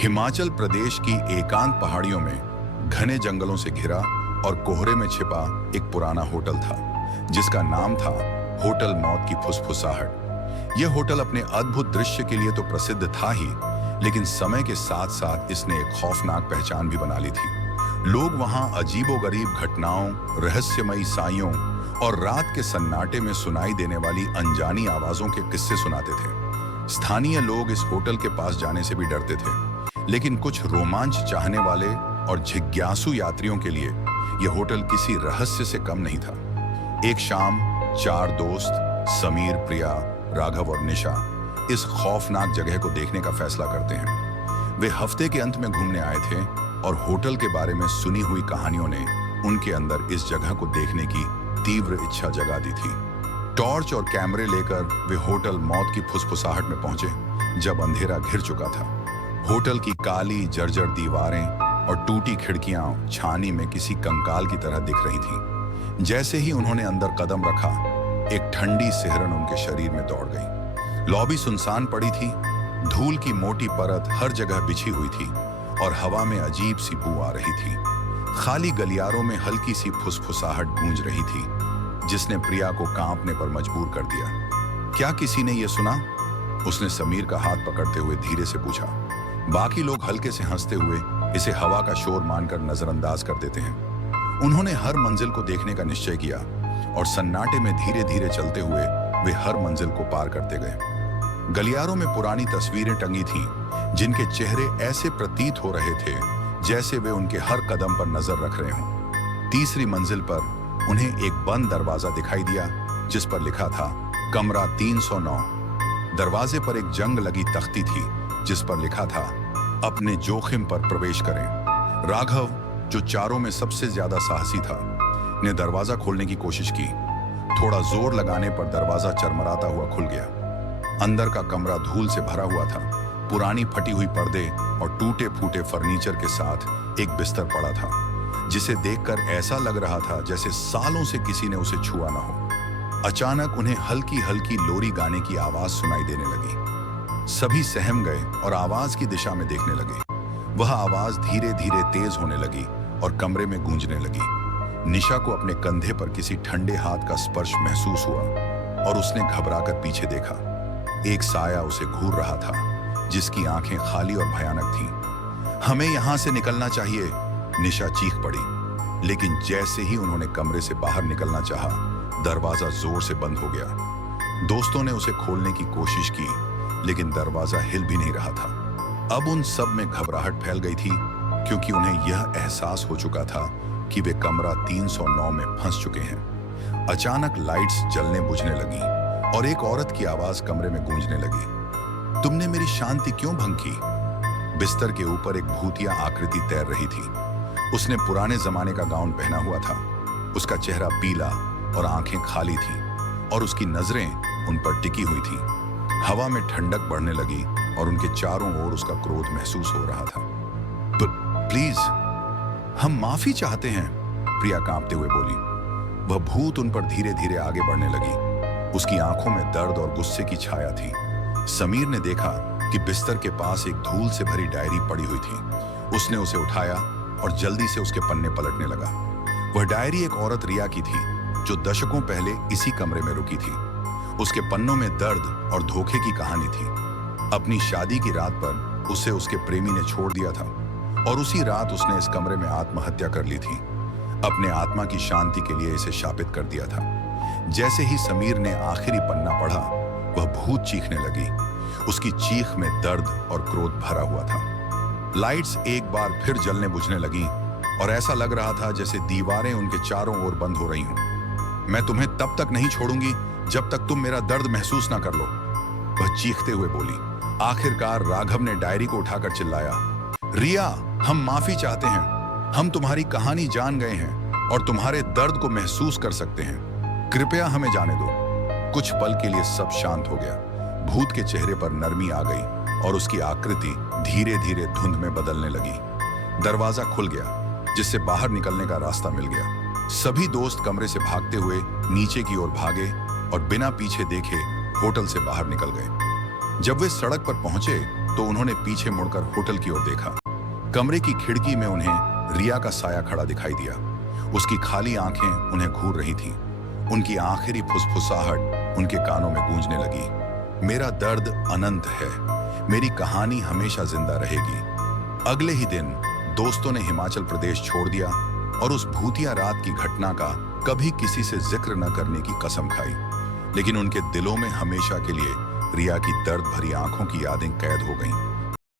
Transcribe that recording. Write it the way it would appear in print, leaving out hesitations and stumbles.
हिमाचल प्रदेश की एकांत पहाड़ियों में घने जंगलों से घिरा और कोहरे में छिपा एक पुराना होटल था जिसका नाम था होटल मौत की फुसफुसाहट। यह होटल अपने अद्भुत दृश्य के लिए तो प्रसिद्ध था ही, लेकिन समय के साथ साथ इसने एक खौफनाक पहचान भी बना ली थी। लोग वहां अजीबोगरीब घटनाओं, रहस्यमयी साइयों और रात के सन्नाटे में सुनाई देने वाली अनजानी आवाजों के किस्से सुनाते थे। स्थानीय लोग इस होटल के पास जाने से भी डरते थे, लेकिन कुछ रोमांच चाहने वाले और जिज्ञासु यात्रियों के लिए यह होटल किसी रहस्य से कम नहीं था। एक शाम 4 दोस्त समीर, प्रिया, राघव और निशा इस खौफनाक जगह को देखने का फैसला करते हैं। वे हफ्ते के अंत में घूमने आए थे और होटल के बारे में सुनी हुई कहानियों ने उनके अंदर इस जगह को देखने की तीव्र इच्छा जगा दी थी। टॉर्च और कैमरे लेकर वे होटल मौत की फुसफुसाहट में पहुंचे जब अंधेरा घिर चुका था। होटल की काली जर्जर दीवारें और टूटी खिड़कियां छानी में किसी कंकाल की तरह दिख रही थीं। जैसे ही उन्होंने अंदर कदम रखा, एक ठंडी सिहरन उनके शरीर में दौड़ गई। लॉबी सुनसान पड़ी थी, धूल की मोटी परत हर जगह बिछी हुई थी और हवा में अजीब सी बू आ रही थी। खाली गलियारों में हल्की सी फुसफुसाहट गूंज रही थी, जिसने प्रिया को कांपने पर मजबूर कर दिया। क्या किसी ने यह सुना? उसने समीर का हाथ पकड़ते हुए धीरे से पूछा। बाकी लोग हल्के से हंसते हुए इसे हवा का शोर मानकर नजरअंदाज कर देते हैं। उन्होंने हर मंजिल को देखने का निश्चय किया और सन्नाटे में धीरे धीरे चलते हुए वे हर मंजिल को पार करते गए। गलियारों में पुरानी तस्वीरें टंगी थीं, जिनके चेहरे ऐसे प्रतीत हो रहे थे जैसे वे उनके हर कदम पर नजर रख रहे हों। तीसरी मंजिल पर उन्हें एक बंद दरवाजा दिखाई दिया जिस पर लिखा था कमरा 309। दरवाजे पर एक जंग लगी तख्ती थी जिस पर लिखा था अपने जोखिम पर प्रवेश करें। राघव, जो चारों में सबसे ज्यादा साहसी था, ने दरवाजा खोलने की कोशिश की। थोड़ा जोर लगाने पर दरवाजा चरमराता हुआ खुल गया। अंदर का कमरा धूल से भरा हुआ था। पुरानी फटी हुई पर्दे और टूटे फूटे फर्नीचर के साथ एक बिस्तर पड़ा था, जिसे देखकर ऐसा लग रहा था जैसे सालों से किसी ने उसे छुआ ना हो। अचानक उन्हें हल्की हल्की लोरी गाने की आवाज सुनाई देने लगी। सभी सहम गए और आवाज की दिशा में देखने लगे। वह आवाज धीरे धीरे तेज होने लगी और कमरे में गूंजने लगी। निशा को अपने कंधे पर किसी ठंडे हाथ का स्पर्श महसूस हुआ और उसने घबराकर पीछे देखा। एक साया उसे घूर रहा था, जिसकी आंखें खाली और भयानक थीं। हमें यहां से निकलना चाहिए, निशा चीख पड़ी। लेकिन जैसे ही उन्होंने कमरे से बाहर निकलना चाहा, दरवाजा जोर से बंद हो गया। दोस्तों ने उसे खोलने की कोशिश की, लेकिन दरवाजा हिल भी नहीं रहा था। अब उन सब में घबराहट फैल गई थी, क्योंकि उन्हें यह एहसास हो चुका था कि वे कमरा 309 में फंस चुके हैं। अचानक लाइट्स जलने बुझने लगी और एक औरत की आवाज कमरे में गूंजने लगी। तुमने मेरी शांति क्यों भंग की? बिस्तर के ऊपर एक भूतिया आकृति तैर रही थी। उसने पुराने जमाने का गाउन पहना हुआ था। उसका चेहरा पीला और आंखें खाली थीं और उसकी नजरें उन पर टिकी हुई थीं। हवा में ठंडक बढ़ने लगी और उनके चारों ओर उसका क्रोध महसूस हो रहा था। प्लीज, हम माफी चाहते हैं, प्रिया कांपते हुए बोली। वह भूत उन पर धीरे धीरे आगे बढ़ने लगी। उसकी आंखों में दर्द और गुस्से की छाया थी। समीर ने देखा कि बिस्तर के पास एक धूल से भरी डायरी पड़ी हुई थी। उसने उसे उठाया और जल्दी से उसके पन्ने पलटने लगा। वह डायरी एक औरत रिया की थी, जो दशकों पहले इसी कमरे में रुकी थी। उसके पन्नों में दर्द और धोखे की कहानी थी। अपनी शादी की रात पर उसे उसके प्रेमी ने छोड़ दिया था और उसी रात उसने इस कमरे में आत्महत्या कर ली थी। अपने आत्मा की शांति के लिए इसे शापित कर दिया था। जैसे ही समीर ने आखिरी पन्ना पढ़ा, वह भूत चीखने लगी। उसकी चीख में दर्द और क्रोध भरा हुआ था। लाइट्स एक बार फिर जलने बुझने लगी और ऐसा लग रहा था जैसे दीवारें उनके चारों ओर बंद हो रही हों। मैं तुम्हें तब तक नहीं छोड़ूंगी जब तक तुम मेरा दर्द महसूस ना कर लो, वह चीखते हुए बोली। आखिरकार राघव ने डायरी को उठाकर चिल्लाया, रिया, हम माफी चाहते हैं। हम तुम्हारी कहानी जान गए हैं और तुम्हारे दर्द को महसूस कर सकते हैं। कृपया हमें जाने दो। कुछ पल के लिए सब शांत हो गया। भूत के चेहरे पर नरमी आ गई और उसकी आकृति धीरे धीरे धुंध में बदलने लगी। दरवाजा खुल गया, जिससे बाहर निकलने का रास्ता मिल गया। सभी दोस्त कमरे से भागते हुए नीचे की ओर भागे और बिना पीछे देखे होटल से बाहर निकल गए। जब वे सड़क पर पहुंचे तो उन्होंने पीछे मुड़कर होटल की ओर देखा। कमरे की खिड़की में उन्हें रिया का साया खड़ा दिखाई दिया। उसकी खाली आंखें उन्हें घूर रही थीं। उनकी आखिरी फुसफुसाहट उनके कानों में गूंजने लगी। मेरा दर्द अनंत है, मेरी कहानी हमेशा जिंदा रहेगी। अगले ही दिन दोस्तों ने हिमाचल प्रदेश छोड़ दिया और उस भूतिया रात की घटना का कभी किसी से जिक्र न करने की कसम खाई। लेकिन उनके दिलों में हमेशा के लिए रिया की दर्द भरी आंखों की यादें कैद हो गईं।